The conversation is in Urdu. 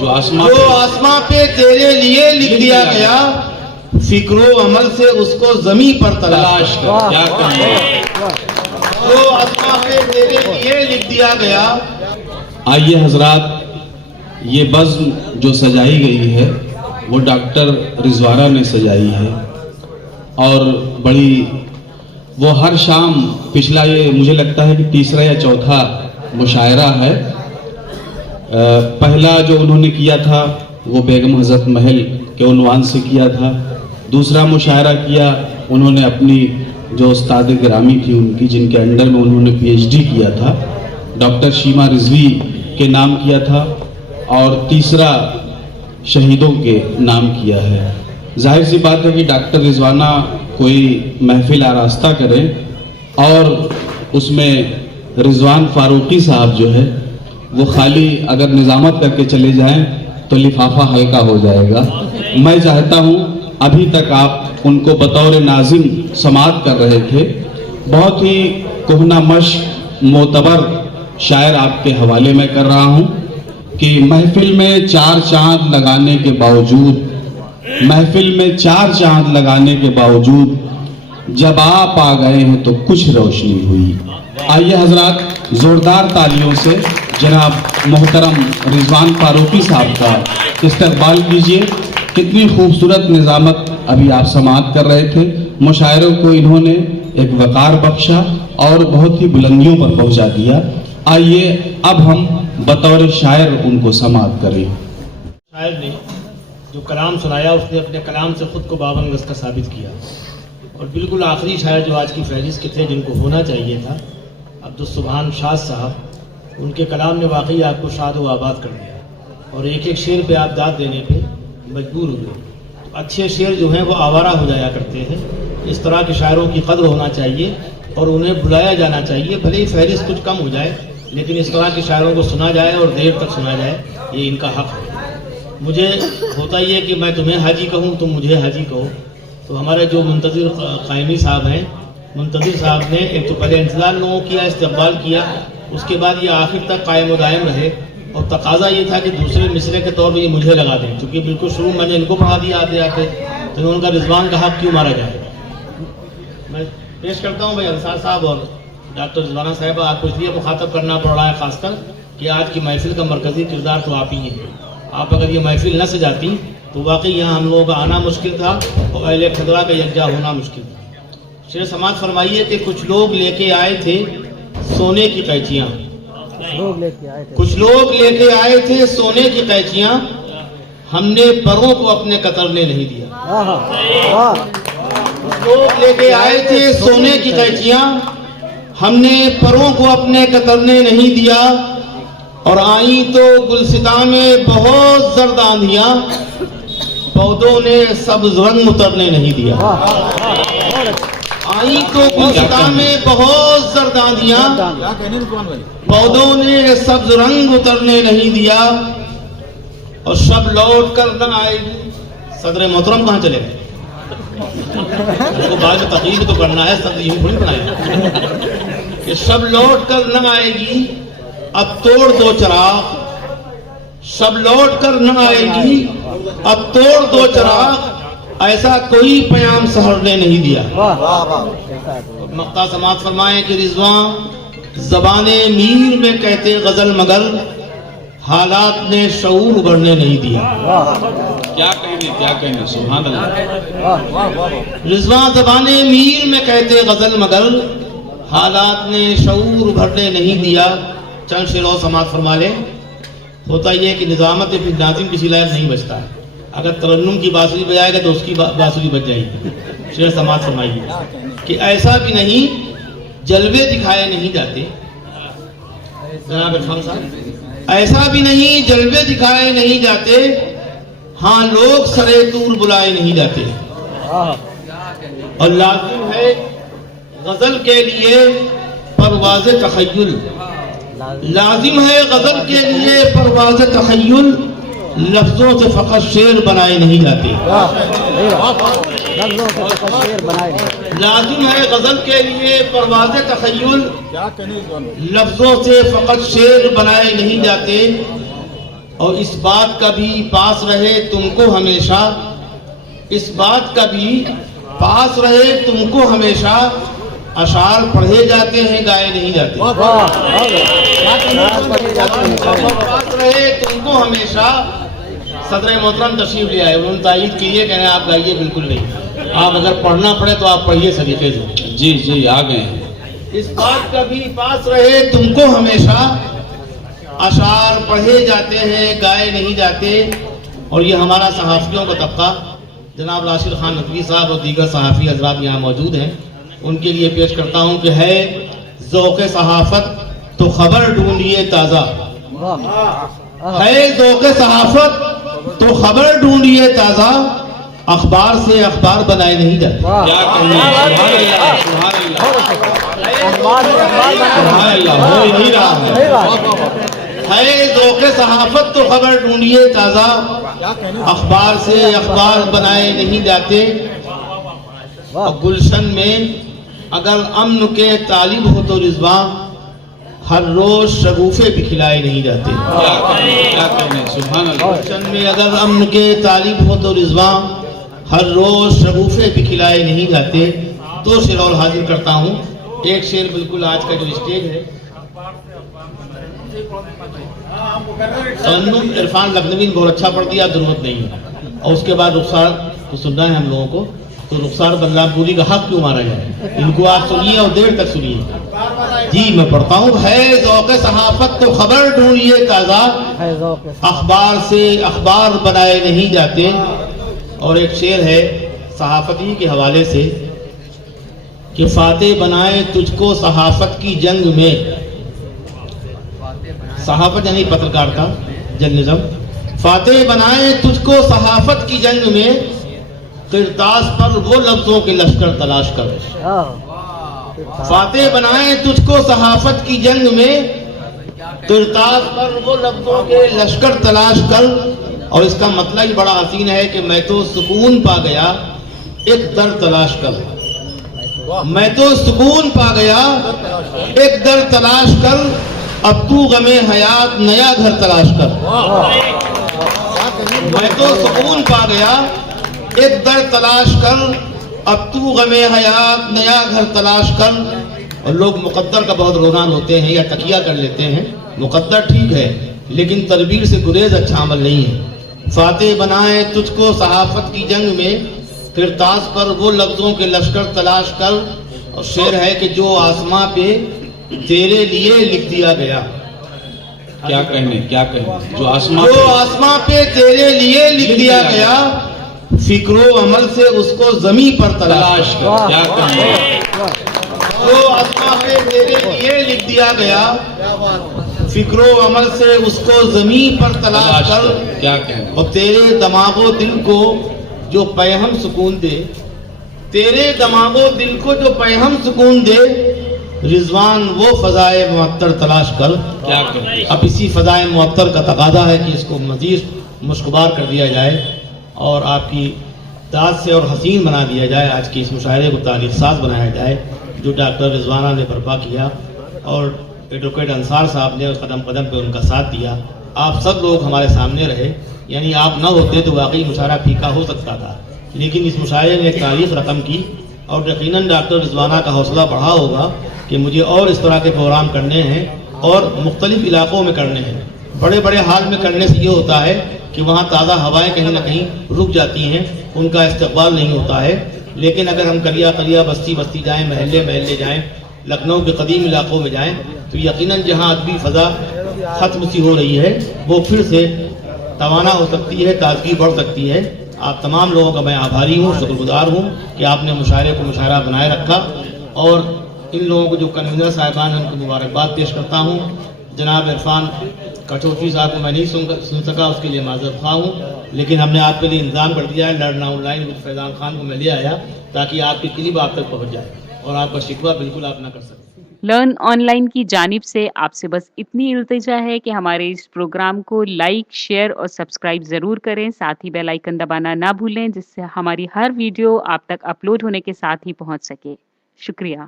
جو آسمان پہ تیرے لیے لکھ دیا گیا، فکر و عمل سے اس کو زمین پر تلاش کر. کیا کہیں جو آسمان پہ تیرے لیے لکھ دیا گیا. آئیے حضرات، یہ بزم جو سجائی گئی ہے وہ ڈاکٹر رضوانہ نے سجائی ہے، اور بڑی وہ ہر شام پچھلا یہ مجھے لگتا ہے کہ تیسرا یا چوتھا مشاعرہ ہے. پہلا جو انہوں نے کیا تھا وہ بیگم حضرت محل کے عنوان سے کیا تھا. دوسرا مشاعرہ کیا انہوں نے اپنی جو استاد گرامی تھی ان کی، جن کے انڈر میں انہوں نے پی ایچ ڈی کیا تھا، ڈاکٹر شیما رضوی کے نام کیا تھا، اور تیسرا شہیدوں کے نام کیا ہے. ظاہر سی بات ہے کہ ڈاکٹر رضوانہ کوئی محفل آراستہ کریں اور اس میں رضوان فاروقی صاحب جو ہے وہ خالی اگر نظامت کر کے چلے جائیں تو لفافہ ہلکا ہو جائے گا. میں چاہتا ہوں، ابھی تک آپ ان کو بطور ناظم سماعت کر رہے تھے، بہت ہی کہنہ مشق معتبر شاعر آپ کے حوالے میں کر رہا ہوں کہ محفل میں 4 چاند لگانے کے باوجود، محفل میں 4 چاند لگانے کے باوجود جب آپ آ گئے ہیں تو کچھ روشنی ہوئی. آئیے حضرات زوردار تالیوں سے جناب محترم رضوان فاروقی صاحب کا استقبال کیجیے. کتنی خوبصورت نظامت ابھی آپ سماعت کر رہے تھے. مشاعروں کو انہوں نے ایک وقار بخشا اور بہت ہی بلندیوں پر پہنچا دیا. آئیے اب ہم بطور شاعر ان کو سماعت کریں. شاعر نے جو کلام سنایا اس نے اپنے کلام سے خود کو 52 گز کا ثابت کیا، اور بالکل آخری شاعر جو آج کی فہرست کے تھے جن کو ہونا چاہیے تھا، عبدالسبحان شاذ صاحب، ان کے کلام نے واقعی آپ کو شاد و آباد کر دیا، اور ایک ایک شعر پہ آپ داد دینے پہ مجبور ہوئے. تو اچھے شعر جو ہیں وہ آوارہ ہو جایا کرتے ہیں. اس طرح کے شاعروں کی قدر ہونا چاہیے اور انہیں بلایا جانا چاہیے، بھلے ہی فہرست کچھ کم ہو جائے لیکن اس طرح کے شاعروں کو سنا جائے اور دیر تک سنا جائے، یہ ان کا حق ہے. مجھے ہوتا ہی ہے کہ میں تمہیں حاجی کہوں تم مجھے حاجی کہو. تو ہمارے جو منتظر قائمی صاحب ہیں، منتظر صاحب نے ایک تو پہلے انتظار لوگوں کیا، استقبال کیا، اس کے بعد یہ آخر تک قائم و دائم رہے، اور تقاضا یہ تھا کہ دوسرے مصرے کے طور پہ یہ مجھے لگا دیں، کیونکہ بالکل شروع میں نے ان کو پڑھا دیا آتے آتے، تو ان کا رضوان کا حق کیوں مارا جائے. میں پیش کرتا ہوں بھائی انصار صاحب اور ڈاکٹر رضوانہ صاحبہ. آپ کو اس لیے مخاطب کرنا پڑ رہا ہے خاص کر کہ آج کی محفل کا مرکزی کردار تو آپ ہی ہیں. آپ اگر یہ محفل نہ سجاتی تو واقعی یہاں ہم لوگوں کا آنا مشکل تھا اور اہل خدرہ کا یکجا ہونا مشکل تھا. شعر سماعت فرمائیے کہ کچھ لوگ لے کے آئے تھے سونے کی قینچیاں، کچھ لوگ لے کے آئے تھے سونے کی قینچیاں، ہم نے پروں کو اپنے کترنے نہیں دیا. کچھ لوگ لے کے آئے تھے سونے کی قینچیاں، ہم نے پروں کو اپنے کترنے نہیں دیا، اور آئیں تو گلستاں میں بہت زرد آندھیاں، پودوں نے سبز رنگ اترنے نہیں دیا. آئیں تو گلستاں میں بہت زرد آندھیاں، پودوں نے سبز رنگ اترنے نہیں دیا، اور شب لوٹ کر نہ آئے گی. صدر محترم کہاں چلے گئے؟ کو بعد تقریر تو کرنا ہے، صدر یوں تھوڑی بنایا کہ شب لوٹ کر نہ آئے گی اب توڑ دو چراغ، شب لوٹ کر نہ آئے گی اب توڑ دو چراغ، ایسا کوئی پیام سحر نے نہیں دیا. مقطع سماعت فرمائیں کہ رضوان زبان میر میں کہتے غزل مگر حالات نے شعور ابھرنے نہیں دیا. کیا کہنے سبحان اللہ. رضوان زبان میر میں کہتے غزل مگر حالات نے شعور ابھرنے نہیں دیا. چند شعر اور سماعت فرما لیں. ہوتا یہ ہے کہ نظامت پھر ناظم کسی لائق نہیں بچتا ہے. اگر ترنم کی بانسری بجائے گا تو اس کی بانسری بج جائے گی. شعر سماعت فرمائیے کہ ایسا بھی نہیں جلوے دکھائے نہیں جاتے. جناب عرفان صاحب، ایسا بھی نہیں جلوے دکھائے نہیں جاتے، ہاں لوگ سرے طور بلائے نہیں جاتے. اور لازم ہے غزل کے لیے پرواز تخیل، لازم ہے غزل کے لیے پرواز تخیل، لفظوں سے فقط شعر بنائے نہیں جاتے. لازم ہے غزل کے لیے پرواز تخیل، لفظوں سے فقط شعر بنائے نہیں جاتے. اور اس بات کا بھی پاس رہے تم کو ہمیشہ، اس بات کا بھی پاس رہے تم کو ہمیشہ، اشعار پڑھے جاتے ہیں گائے نہیں جاتے۔ پاس رہے تم کو ہمیشہ۔ صدر محترم تشریف لے آئے، انہوں نے تائید کی ہے، کہنے آپ گائیے بالکل نہیں، آپ اگر پڑھنا پڑے تو آپ پڑھیے سلیقے سے۔ جی جی آ گئے ہیں۔ اس بات کا بھی پاس رہے تم کو ہمیشہ، اشعار پڑھے جاتے ہیں گائے نہیں جاتے۔ اور یہ ہمارا صحافیوں کا طبقہ، جناب راشد خان ندوی صاحب اور دیگر صحافی حضرات یہاں موجود ہیں، ان کے لیے پیش کرتا ہوں کہ ہے ذوق صحافت تو خبر ڈھونڈیے تازہ، ہے ذوق صحافت تو خبر ڈھونڈیے تازہ، اخبار سے اخبار بنائے نہیں جاتے۔ کیا کہنا ہے، سبحان اللہ، ہو ہی رہا ہے۔ ہے ذوق صحافت تو خبر ڈھونڈیے تازہ، اخبار سے اخبار بنائے نہیں جاتے۔ گلشن میں اگر امن کے طالب ہو تو رضواں، ہر روز شگوفے بھی کھلائے نہیں جاتے۔ کیا کہنے، سبحان اللہ۔ گلشن میں اگر امن کے طالب ہو تو رضواں، ہر روز شگوفے بھی کھلائے نہیں جاتے۔ دو شعر اور حاضر کرتا ہوں۔ ایک شعر بالکل آج کا جو اسٹیج ہے، ترنم عرفان لکھنوی نے بہت اچھا پڑھ دیا، ضرورت نہیں ہے، اور اس کے بعد رخسار کو سننا ہے ہم لوگوں کو، تو رخسار بلرام پوری کا حق کیوں مارا جائے؟ ان کو آپ سنیے اور دیر تک سنیے۔ جی میں پڑھتا ہوں۔ ہے ذوق صحافت تو خبر ڈھونڈیے تازہ، اخبار سے اخبار بنائے نہیں جاتے۔ اور ایک شعر ہے صحافتی کے حوالے سے کہ فاتح بنائے تجھ کو صحافت کی جنگ میں، صحافت یعنی پترکارتا، جرنلزم، فاتح بنائے تجھ کو صحافت کی جنگ میں، کرتاس پر وہ لفظوں کے لشکر تلاش کر۔ فاتح بنائے تجھ کو صحافت کی جنگ میں، کرتاس پر وہ لفظوں کے لشکر تلاش کر۔ اور اس کا مطلب ہی بڑا حسین ہے کہ میں تو سکون پا گیا ایک در تلاش کر، میں تو سکون پا گیا ایک در تلاش کر، اب تو غم حیات نیا گھر تلاش کر۔ میں تو سکون پا گیا ایک در تلاش کر، اب تو غم حیات نیا گھر تلاش کر۔ اور لوگ مقدر کا بہت رونان ہوتے ہیں یا تکیہ کر لیتے ہیں، مقدر ٹھیک ہے لیکن تدبیر سے گریز اچھا عمل نہیں ہے۔ فاتح بنائے تجھ کو صحافت کی جنگ میں، کرتاس پر وہ لفظوں کے لشکر تلاش کر۔ اور شعر ہے کہ جو آسماں پہ تیرے لیے لکھ دیا گیا، کیا کہنے، کیا کہنے، جو آسمان جو آسماں پہ تیرے لیے لکھ دیا گیا، فکر و عمل سے اس کو زمین پر تلاش کر۔ کیا کہنے، جو آسماں پہ تیرے لیے لکھ دیا گیا، فکر و عمل سے اس کو زمین پر تلاش کر۔ کیا کہنے، اور تیرے دماغ و دل کو جو پیہم سکون دے، تیرے دماغ و دل کو جو پیہم سکون دے، رضوان وہ فضائے معطر تلاش کر۔ کیا کہنے، اب اسی فضائے معطر کا تقاضا ہے کہ اس کو مزید مشکبار کر دیا جائے اور آپ کی داد سے اور حسین بنا دیا جائے۔ آج کی اس مشاعرے کو تاریخ ساز بنایا جائے جو ڈاکٹر رضوانہ نے برپا کیا اور ایڈوکیٹ انصار صاحب نے قدم قدم پہ ان کا ساتھ دیا۔ آپ سب لوگ ہمارے سامنے رہے، یعنی آپ نہ ہوتے تو واقعی مشاعرہ پھیکا ہو سکتا تھا، لیکن اس مشاعرے نے ایک تاریخ رقم کی اور یقیناً ڈاکٹر رضوانہ کا حوصلہ بڑھا ہوگا کہ مجھے اور اس طرح کے پروگرام کرنے ہیں اور مختلف علاقوں میں کرنے ہیں۔ بڑے بڑے حال میں کرنے سے یہ ہوتا ہے کہ وہاں تازہ ہوائیں کہیں نہ کہیں رک جاتی ہیں، ان کا استقبال نہیں ہوتا ہے۔ لیکن اگر ہم قریہ قریہ، بستی بستی جائیں، محلے محلے جائیں، لکھنؤ کے قدیم علاقوں میں جائیں، تو یقیناً جہاں ادبی فضا ختم سی ہو رہی ہے وہ پھر سے توانا ہو سکتی ہے، تازگی بڑھ سکتی ہے۔ آپ تمام لوگوں کا میں آبھاری ہوں، شکر گزار ہوں کہ آپ نے مشاعرے کو مشاعرہ بنائے رکھا، اور ان لوگوں کو جو کنوینر صاحبان ہیں ان کو مبارکباد پیش کرتا ہوں۔ جناب عرفان کٹوچی صاحب کو میں نہیں سن سکا، اس کے لیے معذرت خواہ ہوں، لیکن ہم نے آپ کے لیے انتظام کر دیا ہے، لرن آن لائن وتھ فیضان خان کو میں لے آیا تاکہ آپ کی کلپ آپ تک پہنچ جائے اور آپ کا شکوہ بالکل آپ نہ کر سکیں۔ لرن آن لائن کی جانب سے آپ سے بس اتنی التجا ہے کہ ہمارے اس پروگرام کو لائک، شیئر اور سبسکرائب ضرور کریں، ساتھ ہی بیل آئیکن دبانا نہ بھولیں جس سے ہماری ہر ویڈیو آپ تک اپلوڈ ہونے کے ساتھ ہی پہنچ سکے۔ شکریہ۔